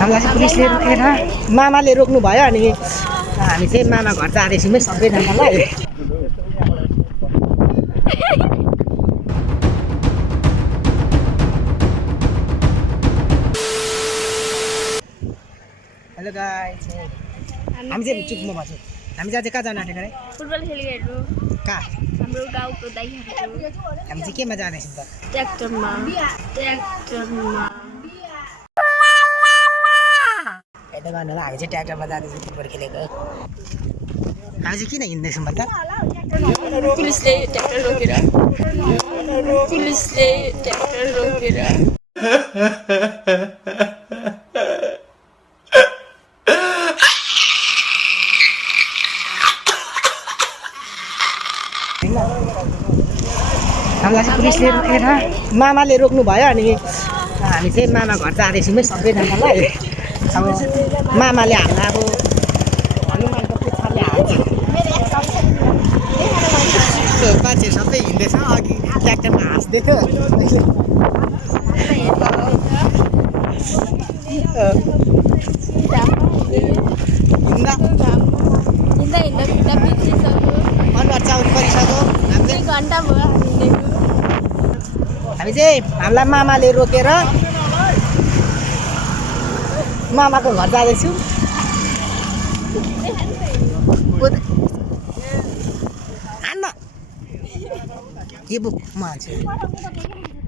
हामीलाई चाहिँ पुलिसले रोकेर मामाले रोक्नु भयो अनि हामी चाहिँ मामा घर जाँदैछौँ है सबैजनालाई हेलो गाइस हामी चाहिँ चुक्नु भएको छ हामी चाहिँ कहाँ जान आँटेको रे फुटबल खेलिरहेको कहाँ हाम्रो गाउँको दाइहरू हामी चाहिँ केमा जाँदैछौँ त ट्र्याक्टरमा हेर्दै गर्नु होला हामी चाहिँ ट्र्याक्टरमा जाँदैछौँ फुटबल खेलेको हामी चाहिँ किन हिँड्दैछौँ भन्दा पुलिसले ट्र्याक्टर रोकेर हामीलाई चाहिँ पुलिसले रोकेर मामाले रोक्नु भयो अनि हामी चाहिँ मामा घर जाँदैछौँ है सबैजनालाई अब मामाले हामीलाई अब हनुमानको पुच्छरले हाल्छ मान्छेहरू सबै हिँड्दैछ अघि ट्र्याक्टरमा हाँस्दै थियो हिँड्दा बिर्सिसक्यो अनुहार चाउरी परिसक्यो हामीले घन्टा भयो हामी चाहिँ हामीलाई मामाले रोकेर मामाको घर जाँदैछौँ हान्न के बुक म हाल्छु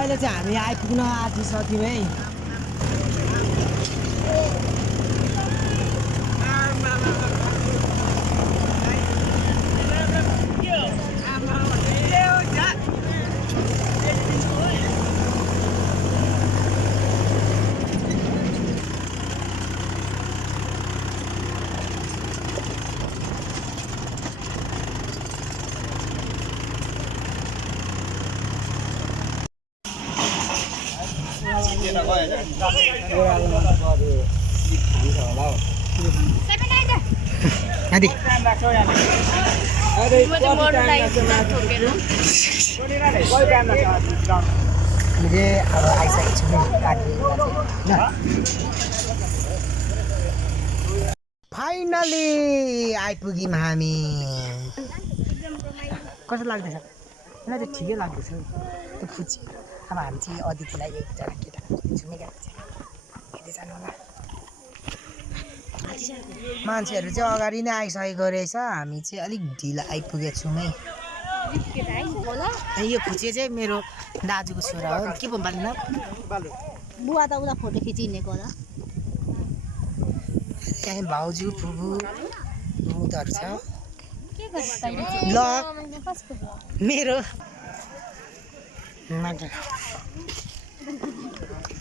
अहिले चाहिँ हामी आइपुग्न आँटिसक्यौँ है हामीले अब आइसकेको छौँ फाइनली आइपुग्यौँ हामी कस्तो लाग्दैछ मलाई चाहिँ ठिकै लाग्दैछ त्यो फुची अब हामी चाहिँ अतिथिलाई एकजना केटा खोज्दैछौँ हेर्दै जानु होला मान्छेहरू चाहिँ अगाडि नै आइसकेको रहेछ हामी चाहिँ अलिक ढिलो आइपुगेको छौँ है यो खुचे चाहिँ मेरो दाजुको छोरा हो के पो भन्नु बुवा त उता फोटो खिचिहिँडेको होला त्यहाँ भाउजू फुपू उनीहरू छ ल मेरो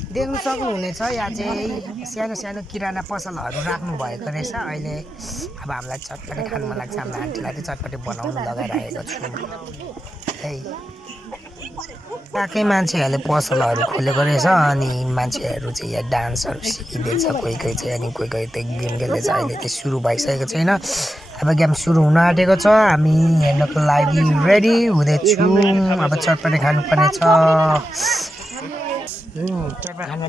देख्नु सक्नुहुनेछ यहाँ चाहिँ सानो सानो किराना पसलहरू राख्नु भएको रहेछ अहिले अब हामीलाई चटपटे खानु मन लाग्छ हाम्रो आन्टीलाई चाहिँ चटपटे बनाउनु लगाइरहेको छु है पाकै मान्छेहरूले पसलहरू खोलेको रहेछ अनि मान्छेहरू चाहिँ यहाँ डान्सहरू सिकिँदैछ कोही कोही चाहिँ अनि कोही कोही त गेम खेल्दैछ अहिले चाहिँ सुरु भइसकेको छैन अब गेम सुरु हुन आँटेको छ हामी हेर्नको लागि रेडी हुँदैछौँ अब चटपटे खानुपर्ने छ चटपटे खानु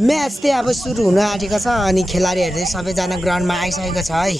म्याच चाहिँ अब सुरु हुन आँटेको छ अनि खेलाडीहरू चाहिँ सबैजना ग्राउन्डमा आइसकेको छ है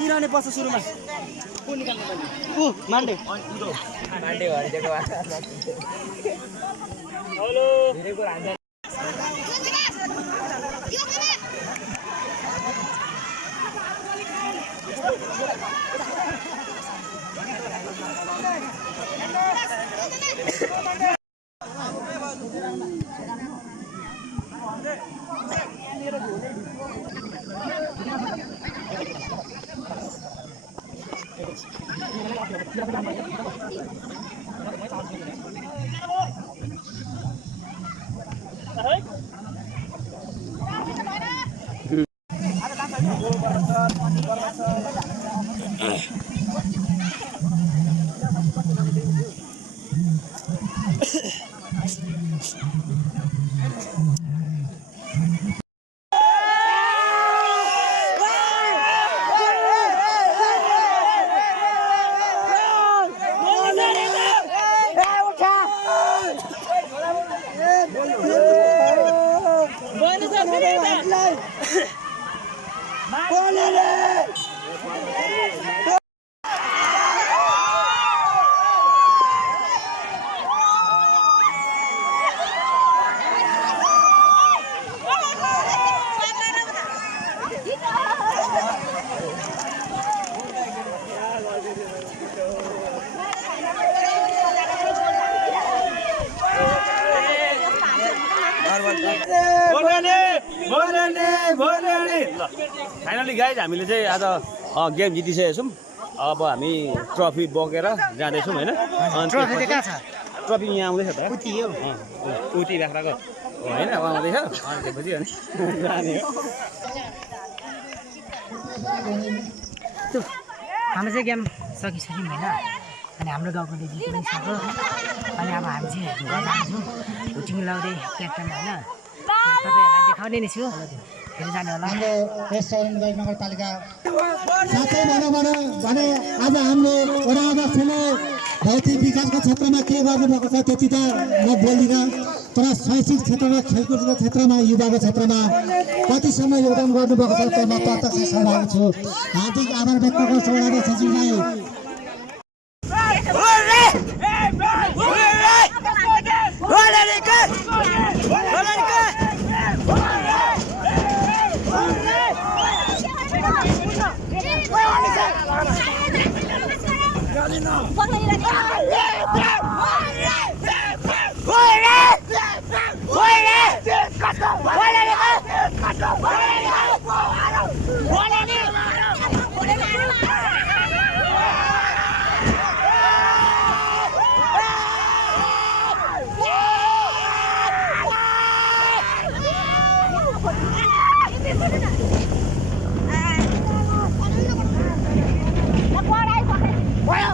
निराने पर्छ सुरुमा मान्डे फाइनली गाइज हामीले चाहिँ आज गेम जितिसकेको छौँ। अब हामी ट्रफी बोकेर जाँदैछौँ होइन। ट्रफी यहाँ आउँदैछ त उति बाख्राको होइन आउँदैछ त्यसपछि अनि जाने हो। हाम्रो चाहिँ गेम सकिसक्यौँ होइन। अनि हाम्रो गाउँकोले जित्नु पनि सक्यो। अनि अब हामी चाहिँ घर जान्छौँ भुटिङ लाउँदै क्याप्टन होइन। तपाईँहरूलाई देखाउने नै छु फेरि जाने होला। हाम्रो रेस्टुरेन्ट नगरपालिका साथै भनौँ भने आज हाम्रो वडा अध्यक्षले भौतिक विकासको क्षेत्रमा के गर्नुभएको छ त्यति त म बोल्दिनँ। तर शैक्षिक क्षेत्रमा खेलकुदको क्षेत्रमा युवाको क्षेत्रमा कतिसम्म योगदान गर्नुभएको छ त्यसमा प्रत्यक्ष सहभागी छु हार्दिक आभार व्यक्त गर्छु अध्यक्षज्यूलाई Where